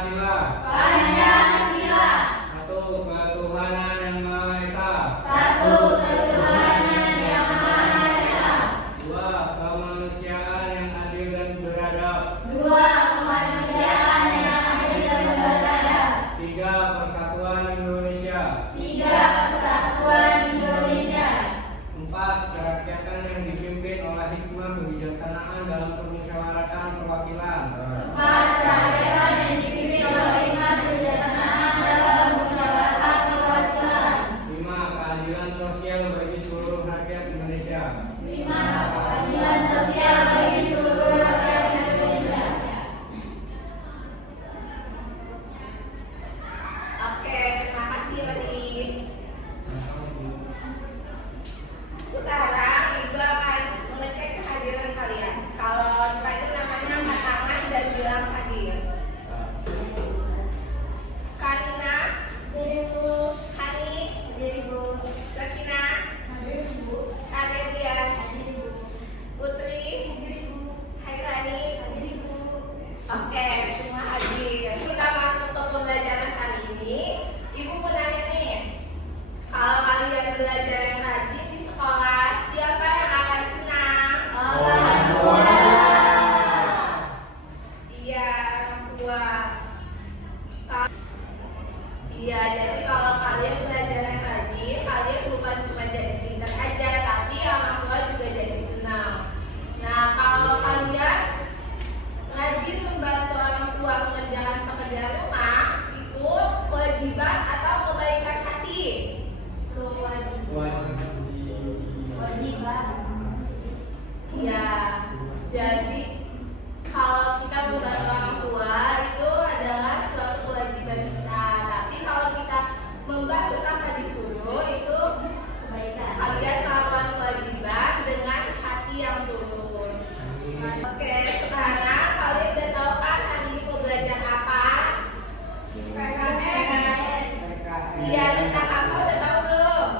Pancasila. Pancasila. Satu ketuhanan yang Maha Esa. Satu ketuhanan yang Maha Esa. Dua kemanusiaan yang adil dan beradab. Dua kemanusiaan yang adil dan beradab. Tiga persatuan Indonesia. Tiga persatuan Indonesia. Empat kerakyatan yang dipimpin oleh hikmah kebijaksanaan dalam permusyawaratan perwakilan. Empat kerakyatan yang dipimpin oleh hikmah kebijaksanaan dalam musyawarah perwakilan. Lima keadilan sosial bagi seluruh rakyat Indonesia. Lima keadilan sosial bagi seluruh rakyat Indonesia. Oke, terima kasih Odi. Sekarang Ibu akan mengecek kehadiran kalian. Kalau tadi namanya angkat tangan dan bilang hadir. Karina, hadir. Hani, hadir Ibu. Sakina, hadir Ibu. Adelia, hadir Ibu. Putri, hadir Ibu. Hairani, hadir Ibu. Oke, semua hadir. Kita masuk ke pembelajaran kali ini. Ibu mau nanya nih, kalau kalian belajar yang rajin di sekolah, siapa yang akan senang? Orang tua. Iya, orang tua. Iya, jadi kalau kalian belajar yang rajin, kalian bukan cuma jadi pintar aja, tapi orang tua juga jadi senang. Nah, kalau kalian rajin membantu orang tua mengerjakan pekerjaan rumah, itu kewajiban atau kebaikan hati? Kewajiban. Iya, jadi kalau kita membantu orang tua itu adalah suatu kewajiban kita. Tapi kalau kita membantu tanpa disuruh itu kebaikan. Kalian melakukan kewajiban dengan hati yang tulus. Oke, sekarang kalian udah tahu kan hari ini mau belajar apa? PKN. Iya, tentang apa udah tahu belum?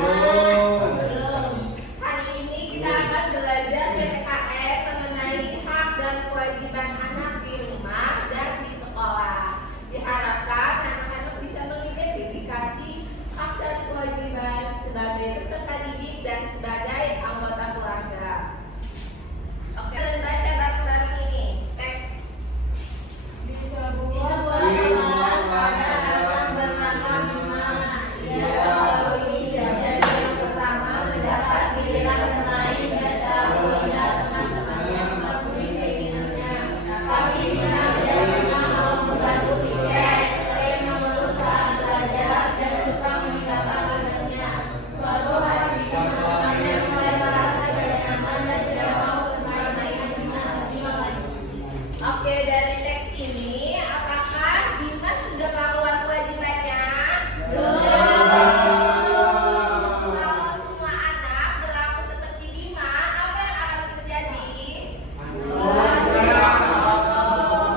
Belum. Hari ini kita akan belajar PKN mengenai hak dan kewajiban anak di rumah dan di sekolah. Diharapkan anak-anak bisa mengidentifikasi hak dan kewajiban sebagai peserta didik dan sebagai anggota keluarga. Oke, dan baca bareng-bareng ini. Teks. Di sebuah kelas ada anak bernama Mima. Ia selalu ingin belajar yang pertama mendapat giliran bermain dan selalu ingat teman-temannya mengakui keinginannya. Tapi Mima tidak pernah mau membantu tiket, sering mengeluh saat belajar dan suka meninggalkan tugasnya. Suatu hari teman-temannya mulai merasa tidak nyaman dan tidak mau bermain-main dengan Mima lagi. Oke, dari teks ini, apakah Dimas sudah melakukan kewajibannya? Belum. Kalau semua anak berlaku seperti Bima, apa yang akan terjadi? Kelas kotor.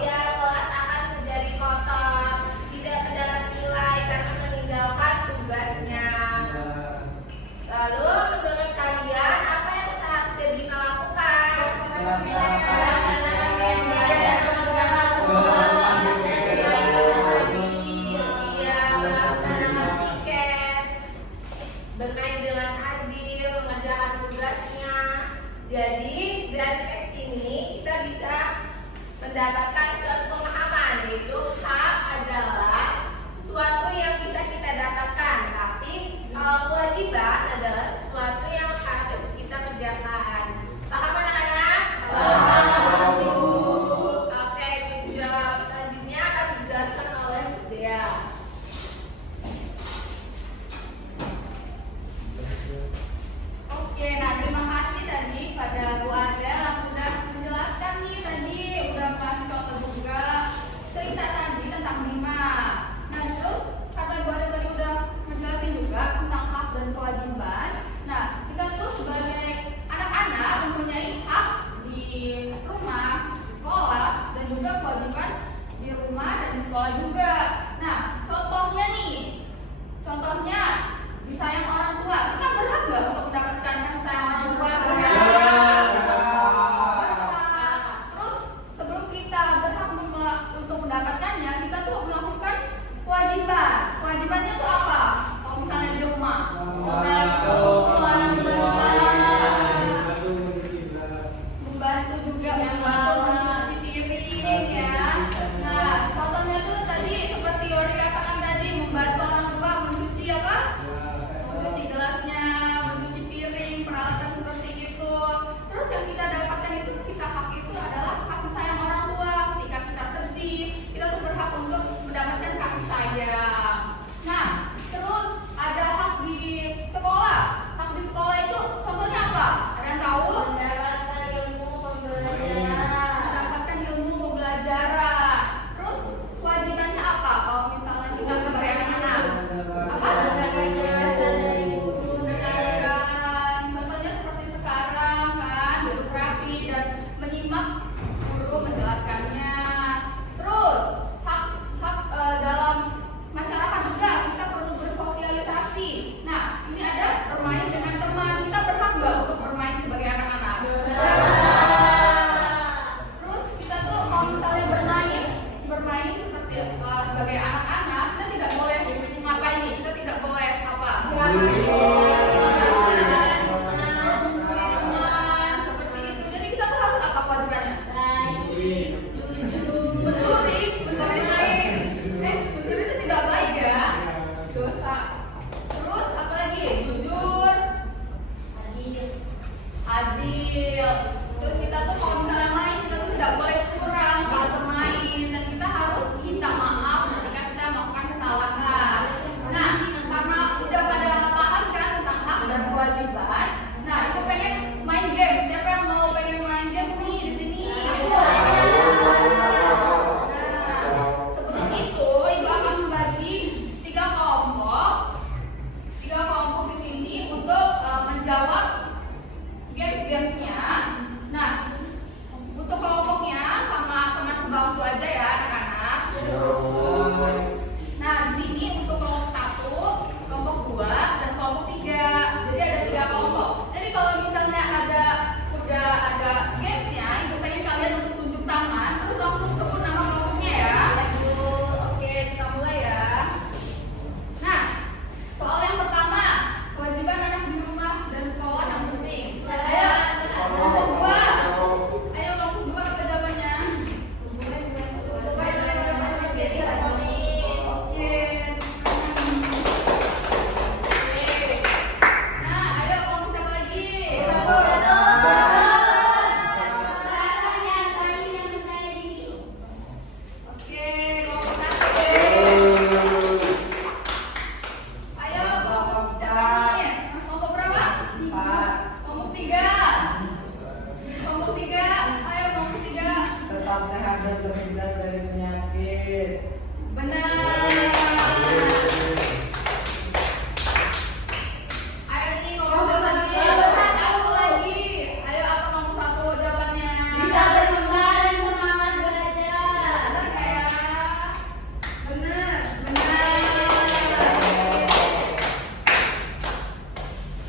Iya, kelas akan menjadi kotor, tidak mendapat nilai karena meninggalkan tugasnya. Lalu, menurut kalian, apa yang seharusnya Bima lakukan? Melaksanakan yang baik dan mengerjakan tugas. Iya, melaksanakan piket, bermain dengan adil, mengerjakan tugasnya. Jadi dari teks ini kita bisa mendapatkan suatu pemahaman, yaitu hak adalah sesuatu yang bisa kita dapatkan, tapi kalau kewajiban adalah sesuatu yang harus kita kerjakan. Paham anak-anak? Paham. Oke, jawab selanjutnya akan dijelaskan oleh Dea. Oke, nah terima kasih tadi pada Bu Ada yang udah menjelaskan nih tadi udah kasih contoh sehat dan terhindar dari penyakit. Benar. Ayo nih ngomong lagi. Satu lagi. Ayo apa ngomong satu jawabannya? Bisa berkembang dan semangat belajar. Benar nggak ya? Benar. Benar.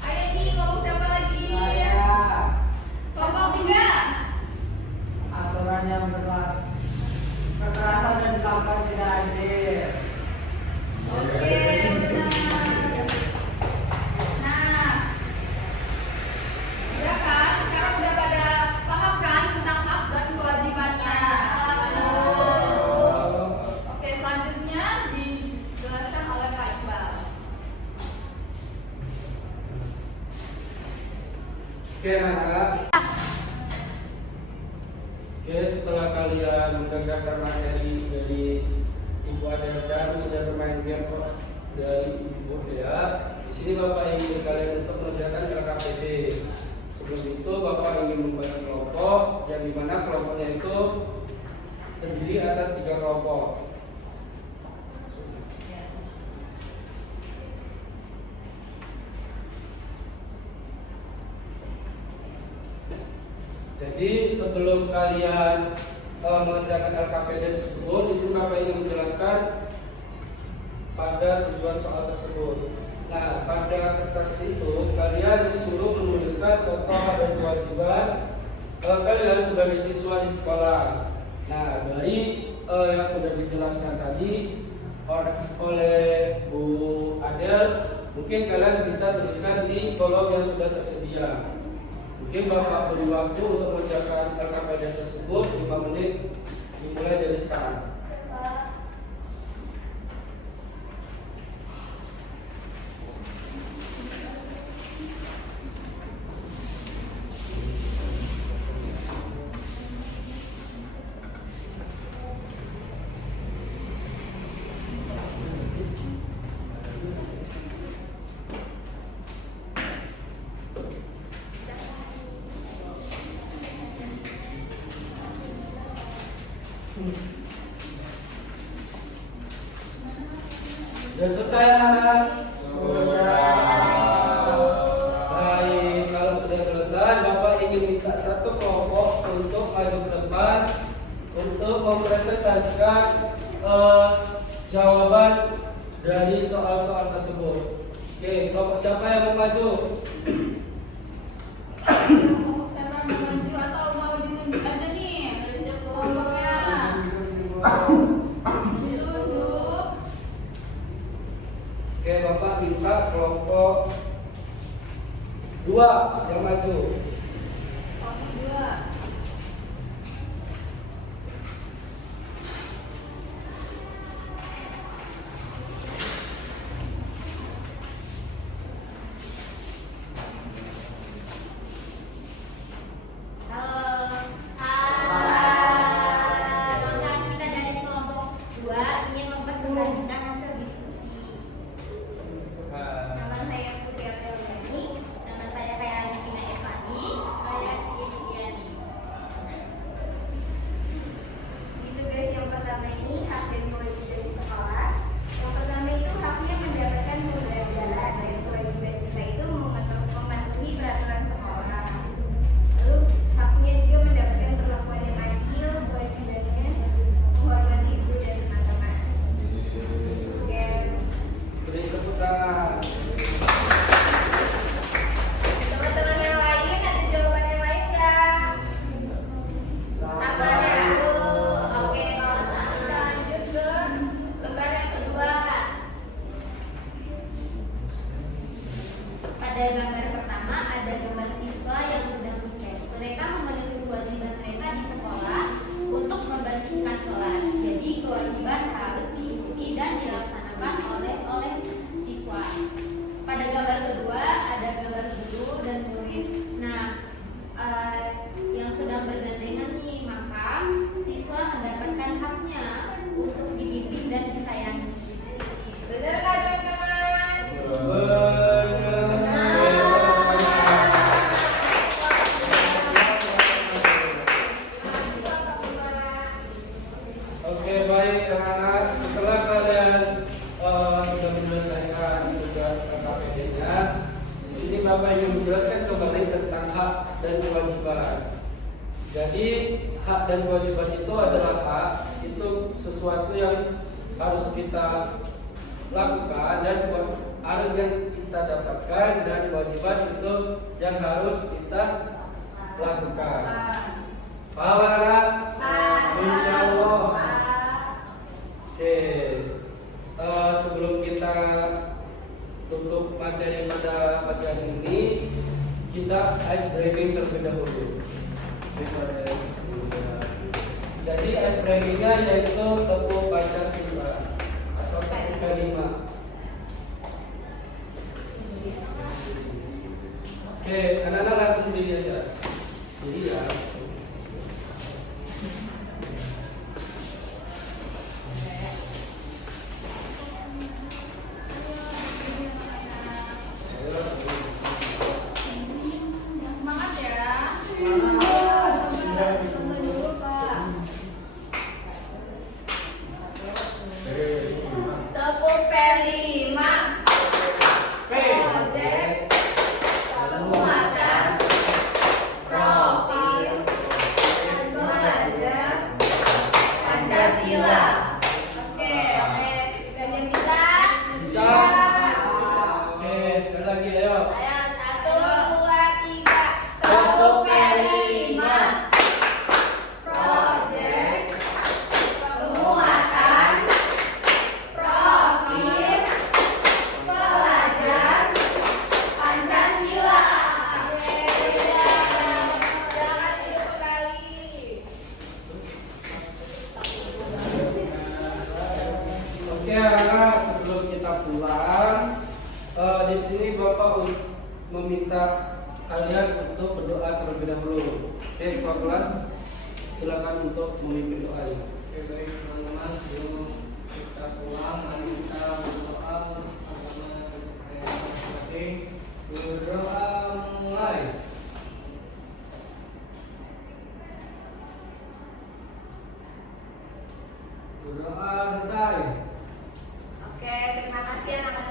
Ayo nih ngomong siapa lagi? Saya Kelompok 3. aturan yang berlaku. Kekerasan dan dilakukan tidak adil. Oke, benar. Nah, udah kan? Sekarang udah pada paham kan tentang hak dan kewajibannya? Oke, selanjutnya dijelaskan oleh Pak Iqbal. Oke anak-anak. Oke, setelah kalian mendengarkan materi dari Ibu Adel dan sudah bermain game dari Ibu Dea, di sini Bapak ingin kalian untuk mengerjakan LKPD. Sebelum itu Bapak ingin membuat kelompok yang dimana kelompoknya itu terdiri atas 3 kelompok. Jadi sebelum kalian mengerjakan LKPD tersebut, di sini Bapak ingin menjelaskan pada tujuan soal tersebut. Nah, pada kertas itu kalian disuruh menuliskan contoh dan kewajiban kalian sebagai siswa di sekolah. Nah, dari yang sudah dijelaskan tadi oleh Bu Adel, mungkin kalian bisa tuliskan di kolom yang sudah tersedia. Mungkin Bapak beri waktu untuk mengerjakan LKPD tersebut 5 menit dimulai dari sekarang. Sudah selesai anak? Baik, kalau sudah selesai, Bapak ingin minta satu kelompok untuk maju ke depan untuk mempresentasikan jawaban dari soal-soal tersebut. Oke, kelompok siapa yang mau maju? Kelompok siapa yang mau maju atau mau ditunjuk aja nih? Kelompoknya. Ditunjuk. Oke, Bapak minta kelompok 2 yang maju. Kelompok 2. Kita dari kelompok 2 ingin mempresentasikan hasil diskusi. Nama saya Putri Apelani, nama saya Kayani Tina Evani. dan kewajiban itu adalah hak, itu sesuatu yang harus kita lakukan dan harus yang kita dapatkan, dan kewajiban itu yang harus kita lakukan. Paham anak? Insya Allah. Oke, sebelum kita tutup materi pada pagi hari ini, kita ice breaking terlebih dahulu. Jadi ice breakingnya yaitu tepuk Pancasila atau tepuk K5. Oke, anak-anak langsung diri aja. Diri ya. Semangat ya. Semangat. Tunggu dulu, Pak. Tepuk P5. Project penguatan profil belajar Pancasila. Oke, Gajah bisa? Bisa. Oke, sekali lagi ayo. Ayo, 1, 2, 3. Tepuk P5. Project penguatan profil pelajar Pancasila. Jangan duduk kembali. Oke, anak, sebelum kita pulang, di sini Bapak meminta kalian untuk berdoa terlebih dahulu. Oke, Pak kelas, silakan untuk memimpin doanya. Oke, baik teman-teman, sebelum kita pulang, mari kita berdoa bersama masing-masing. Berdoa mulai. Berdoa selesai. Oke, terima kasih anak-anak